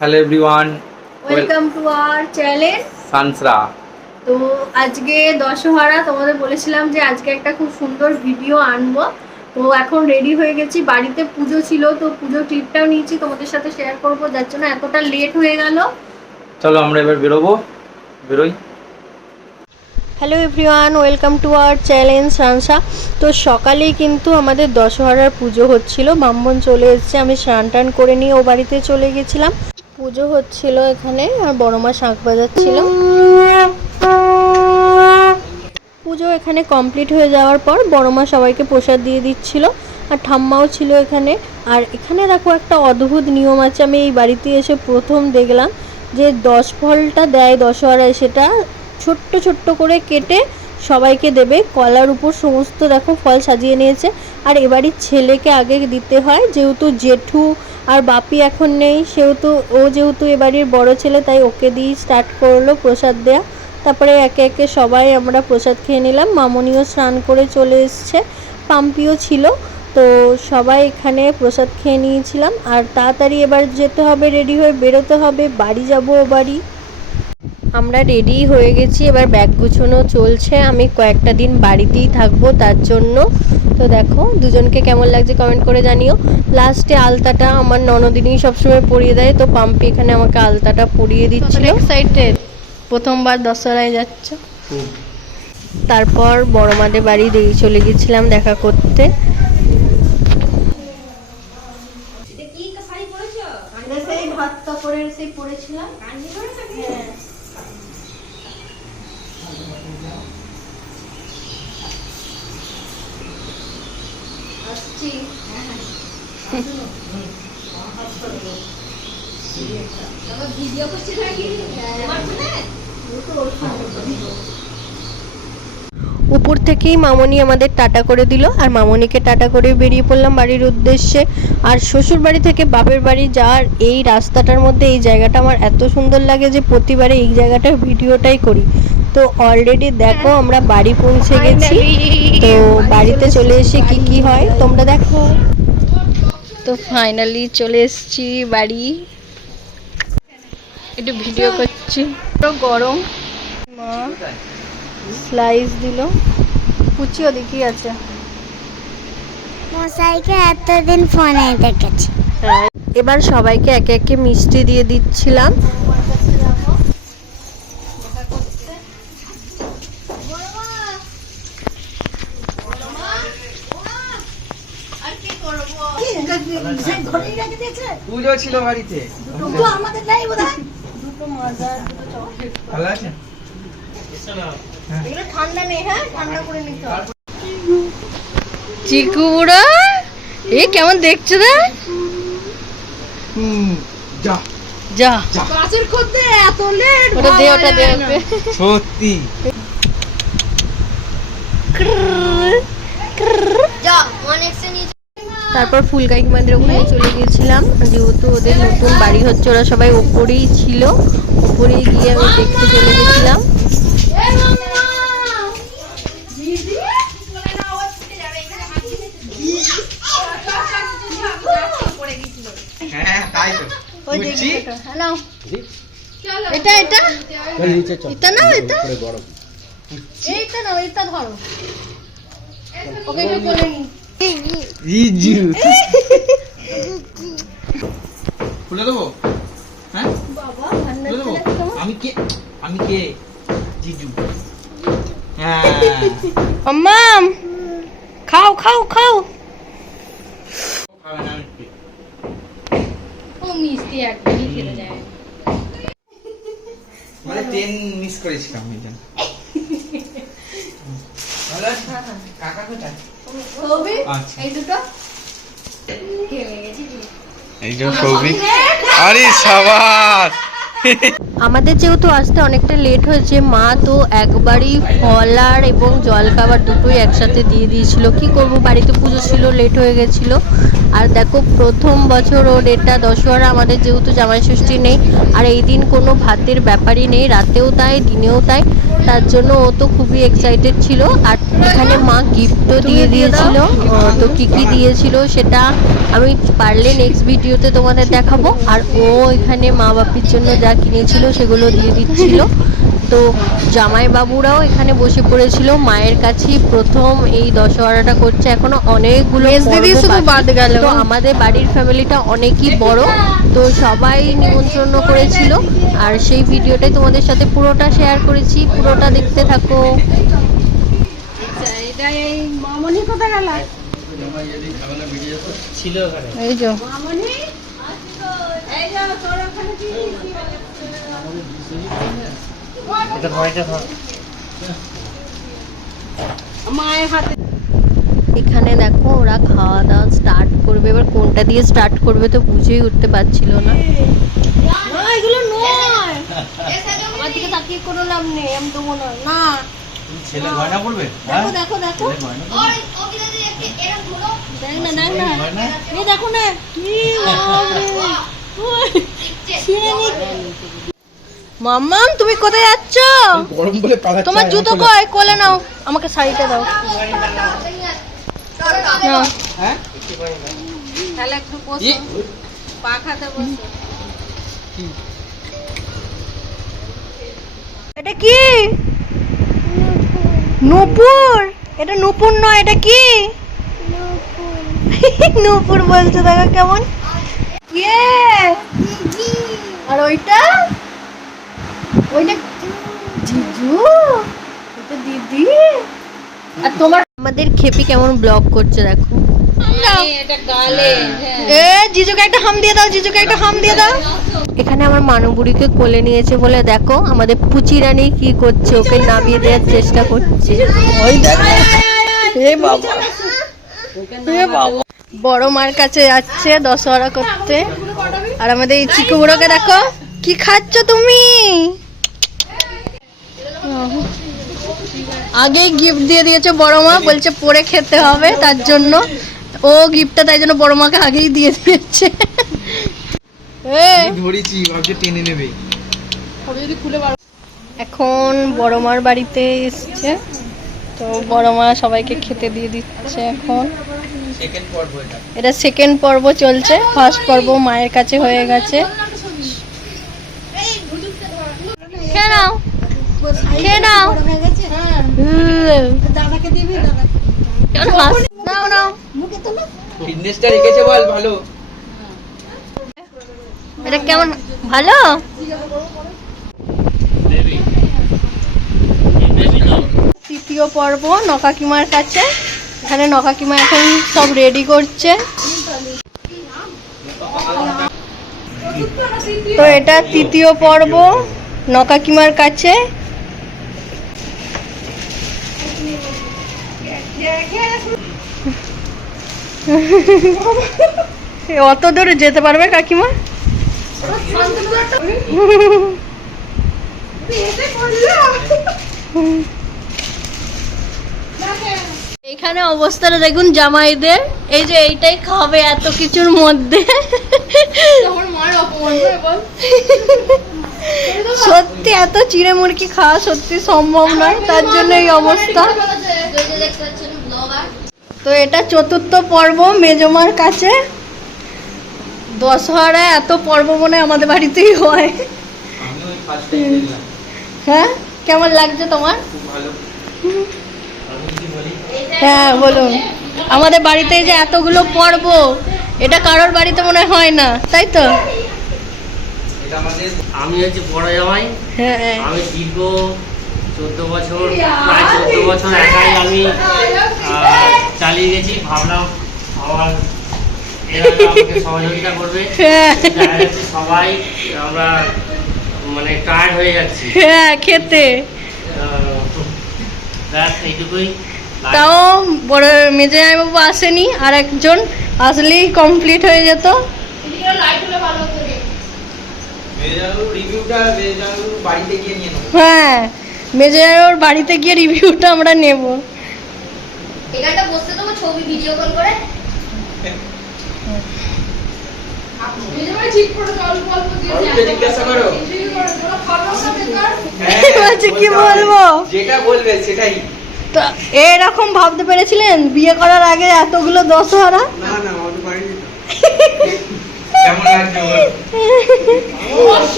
Hello everyone, welcome to our channel সানসরা। তো আজকে দশহরা, তোমাদের বলেছিলাম যে আজকে একটা খুব সুন্দর ভিডিও আনবো। তো এখন রেডি হয়ে গেছি, বাড়িতে পুজো ছিল তো পুজো ক্লিপটাও নিয়েছি, তোমাদের সাথে শেয়ার করবো, যার জন্য এতটা লেট হয়ে গেল। চলো আমরা এবার বেরোই। Hello everyone, welcome to our channel সানসা। তো সকালেই কিন্তু আমাদের দশহরার পুজো হচ্ছিল, ব্রাহ্মণ চলে এসেছে, আমি স্নান টান করে নিয়ে ও বাড়িতে চলে গেছিলাম। পুজো হচ্ছিল এখানে আর বড় মা শাঁখ বাজাচ্ছিল। পুজো এখানে কমপ্লিট হয়ে যাওয়ার পর বড় মা সবাইকে প্রসাদ দিয়ে দিচ্ছিল আর ঠাম্মাও ছিল এখানে। আর এখানে দেখো একটা অদ্ভুত নিয়ম আছে, আমি এই বাড়িতে এসে প্রথম দেখলাম যে 10 ফলটা দেয় দশহরায়, সেটা ছোট্ট ছোট্ট করে কেটে সবাইকে দেবে। কলার উপর সমস্ত দেখো ফল সাজিয়ে নিয়েছে। আর এবাড়ির ছেলেকে আগে দিতে হয়, যেহেতু জেঠু আর বাপি এখন নেই, সেহেতু যেহেতু এবাড়ির বড় ছেলে, তাই ওকে দিয়েই স্টার্ট করলো প্রসাদ দেয়া। তারপরে একে একে সবাই আমরা প্রসাদ খেয়ে নিলাম। মামনিও স্নান করে চলে এসছে, পাম্পিও ছিল। তো সবাই এখানে প্রসাদ খেয়ে নিয়েছিলাম। আর তাড়াতাড়ি এবার যেতে হবে, রেডি হয়ে বেরোতে হবে, বাড়ি যাবো ও বাড়ি। আমরা রেডি হয়ে গেছি, এবার ব্যাগ গুছানো চলছে। আমি কয়েকটা দিন বাড়িতেই থাকবো তার জন্য। তো দেখো দুজনকে কেমন লাগছে কমেন্ট করে জানিও। লাস্টে আলতাটা আমার ননদিনই সবসময় পরিয়ে দেয়, তো পাম্পি এখানে আমাকে আলতাটা পরিয়ে দিচ্ছিল। এক্সাইটেড, প্রথমবার দশহরায় যাচ্ছ। তারপর বড় মাদের বাড়ি দিয়ে চলে গেছিলাম দেখা করতে। সেই ভাত কাপড়ের সেই পরেছিলাম। উপর থেকেই মামনি আমাদের টাটা করে দিল, আর মামনিকে টাটা করে বেরিয়ে পড়লাম বাড়ির উদ্দেশ্যে। আর শ্বশুর বাড়ি থেকে বাপের বাড়ি যাওয়ার এই রাস্তাটার মধ্যে এই জায়গাটা আমার এত সুন্দর লাগে যে প্রতিবারে এই জায়গাটার ভিডিওটাই করি। তো অলরেডি দেখো আমরা বাড়ি পৌঁছে গেছি। তো বাড়িতে চলে এসে কি হয় তোমরা দেখো। তো ফাইনালি চলে এসেছি বাড়ি, একটু ভিডিও করছি। গরম, মা স্লাইস দিল, কুচিও দেখি আছে। মশাইকে এতদিন ফোনে দেখেছি। এবার সবাইকে একে একে মিষ্টি দিয়ে দিচ্ছিলাম। পুজো ছিল বাড়িতে, আমাদের নাই বোধহয়। দুটো মাজা, দুটো চকলেট। ভালো আছে? এগুলো ঠান্ডা নেই, হ্যাঁ ঠান্ডা করে নিতে হবে। চিকু বুড়া এই কেমন দেখছো রে? যা যা কাছের খদ্দের এত লেট, ওটা দে, ওটা দে ওকে। সত্যি যা অনেক সে নিয়ে। তারপর ফুলগাই মন্দিরে ওখানে চলে গিয়েছিলাম, যেহেতু ওদের নতুন বাড়ি হচ্ছে, ওরা সবাই ওপরেই ছিল। ওপরেই গিয়ে আমি দেখতে চলে গেছিলাম। হ্যাঁ তাই তো। হ্যালো, এটা এটা এটা নাও, এটা এইটা নাও, এটা ধরো, ওকে একটু কোলে নি। জিজু খুলে দেবো? হ্যাঁ বাবা ঠান্ডা খুলে দেবো? লাগছে। আমি কে? জিজু। হ্যাঁ আম্মাম খাও খাও খাও। ও মিষ্টি একদমই খেতে যায় মানে ট্রেন মিস করেছিলাম এই জন্য। ভালো আছে? কাকা কোথায়? আচ্ছা। এই দুটো এই যে সৌভিক। আরে সাবাস, আমাদের যেহেতু আসতে অনেকটা লেট হয়েছে, মা তো একবারই ফলার এবং জলখাবার দুটোই একসাথে দিয়ে দিয়েছিল। কি করব, বাড়িতে পুজো ছিল, লেট হয়ে গেছিলো। আর দেখো প্রথম বছর ওর এটা দশহরা, আমাদের যেহেতু জামাই ষষ্ঠী নেই, আর এই দিন কোনো ভাতের ব্যাপারই নেই, রাতেও তাই দিনেও তাই, তার জন্য ও তো খুবই এক্সাইটেড ছিল। আর এখানে মা গিফটও দিয়ে দিয়েছিল। তো কি কি দিয়েছিল সেটা আমি পারলে নেক্সট ভিডিওতে তোমাদের দেখাবো। আর ও এখানে মা বাপির জন্য যা কিনেছিল সেগুলো দিয়ে দিচ্ছিল। তো জামাইবাবুরাও এখানে বসে পড়েছিল, মায়ের কাছেই প্রথম এই দশহরাটা করছে। এখনো অনেকগুলো তো আমাদের বাড়ির ফ্যামিলিটা অনেকই বড়, তো সবাই নিমন্ত্রণ করেছিল। আর সেই ভিডিওটাই তোমাদের সাথে পুরোটা শেয়ার করেছি, পুরোটা দেখতে থাকো। এই যে এখানে দেখো ওরা খাওয়া দাওয়া স্টার্ট করবে। এবার কোনটা দিয়ে স্টার্ট করবে তো বুঝেই উঠতে পারছিল না। এগুলো নয়, আমার দিকে তাকিয়ে কোনো লাভ নেই, আমি দেবো না। না ছেলে গয়না পড়বে, দেখো দেখো দেখো, দেখ না দেখ না, এই দেখো না কি মাম্মাম, তুমি কোথায় যাচ্ছ? গরম বলে পালাচ্ছে। তোমার জুতো কই? কোলে নাও, আমাকে শাড়িটা দাও। নাও। হ্যাঁ তাহলে একটু বসো, পাখাতে বসো। এটা কি? নূপুর? এটা নূপুর নয়, এটা কি? নূপুর বলছো, দেখো কেমন। আর ওইটা ওইটা জিজু, এটা দিদি। আর তোমার আমাদের খেপি কেমন ব্লগ করছে দেখো। জিজুকে একটা হাম দিয়ে দাও, জিজুকে একটা হাম দিয়ে দাও। এখানে আমার মানুবুড়িকে কোলে নিয়েছে বলে দেখো আমাদের পুচি রানী কি করছে, ওকে নামিয়ে দেওয়ার চেষ্টা করছে। ওই দেখো, এ বাবা, এ বাবা, বড় মার কাছে যাচ্ছে দশহরা করতে। আর আমাদের এই চিকু বুড়োকে দেখো কি খাচ্ছ তুমি। আগেই গিফট দিয়ে দিয়েছে বড় মা, বলছে পরে খেতে হবে, তার জন্য ও গিফটটা তাই জন্য বড় মাকে আগেই দিয়ে দিয়েছে। ধরেছি, ভাবছে টেনে নেবে। এখন বড় মার বাড়িতে এসছে, তো বড় মা সবাইকে খেতে দিয়ে দিচ্ছে। এখন এটা সেকেন্ড পর্ব চলছে, ফার্স্ট পর্ব মায়ের কাছে হয়ে গেছে। খেয়ে নাও, খেয়ে নাও। নাও নাও, ফিটনেসটা রেখেছে বল, ভালো। এটা কেমন? ভালো। তৃতীয় পর্ব নকাকিমার কাছে। এখানে নকাকিমা এখন সব রেডি করছে। তো এটা তৃতীয় পর্ব নকাকিমার কাছে। অত দূরে যেতে পারবে কাকিমা? এখানে অবস্থাটা দেখুন জামাইদের, এই যে এইটাই খাবে এত কিছুর মধ্যে। সত্যি এত চিড়ে মুরগি খাওয়া সত্যি সম্ভব নয়, তার জন্য এই অবস্থা। তো এটা চতুর্থ পর্ব মেজমার কাছে। দশহরায় এত পর্ব মনে আমাদের বাড়িতেই হয়। হ্যাঁ, কেমন লাগছে তোমার? হ্যাঁ বলুন। আমাদের বাড়িতে যে এতগুলো পর্ব, এটা কারোর বাড়িতে মনে হয় না, তাই তো? আমি হচ্ছে বড় জামাই। হ্যাঁ, আমি দীর্ঘ 14 বছর, প্রায় 14 বছর একাই আমি চালিয়ে গেছি। ভাবলাম আমার এরা আমাকে সহযোগিতা করবে। সবাই আমরা মানে টায়ার্ড হয়ে যাচ্ছি খেতে। এইটুকুই। তাও বড় মেজে জামাইবাবু আসেনি, আর একজন আসলেই কমপ্লিট হয়ে যেত। হ্যাঁ, মেজর বাড়িতে গিয়ে রিভিউটা আমরা নেব। এখানটা বসতে তোমার ছবি ভিডিও কল করে কি বলবো, যেটা বলবে সেটাই। তো এরকম ভাবতে পেরেছিলেন বিয়ে করার আগে এতগুলো দশহারা? না না, আমাদের বাড়ি কেমন লাগছে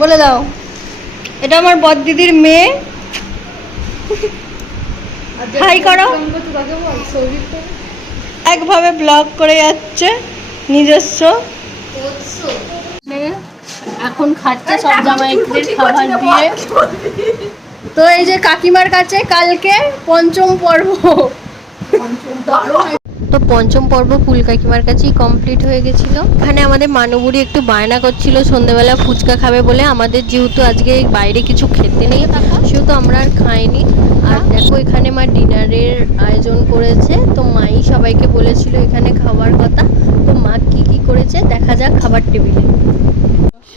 বলে দাও, এটা আমার বড় দিদির মেয়ে। হাই করো। একভাবে ব্লগ করে যাচ্ছে নিজস্ব। এখন খাচ্ছে সব জামাইদের খাবার দিয়ে। তো এই যে কাকিমার কাছে কালকে পঞ্চম পর্ব। তো পঞ্চম পর্ব ফুল কাকিমার কাছেই কমপ্লিট হয়ে গেছিল। এখানে আমাদের মানুবুড়ি একটু বায়না করছিল সন্ধ্যেবেলা ফুচকা খাবে বলে। আমাদের যেহেতু আজকে বাইরে কিছু খেতে নেই সেহেতু আমরা আর খাইনি। আর দেখো এখানে মা ডিনারের আয়োজন করেছে। তো মাই সবাইকে বলেছিল এখানে খাওয়ার কথা। তো মা কি কি করেছে দেখা যাক খাবার টেবিলে।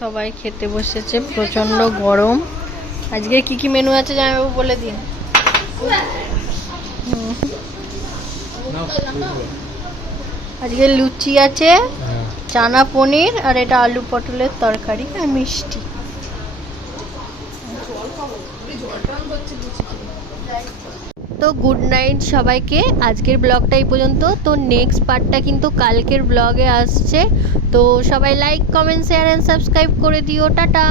সবাই খেতে বসেছে, প্রচণ্ড গরম। আজকে কি কি মেনু আছে জামাইবাবু বলে দিন। আজকে লুচি আছে, চানা পনির, আর এটা আলু পটলের তরকারি আর মিষ্টি। তো গুড নাইট সবাইকে। আজকের ব্লগটা এই পর্যন্ত। তো নেক্সট পার্টটা কিন্তু কালকের ব্লগে আসছে। তো সবাই like, comment, share and subscribe করে দিও। টাটা।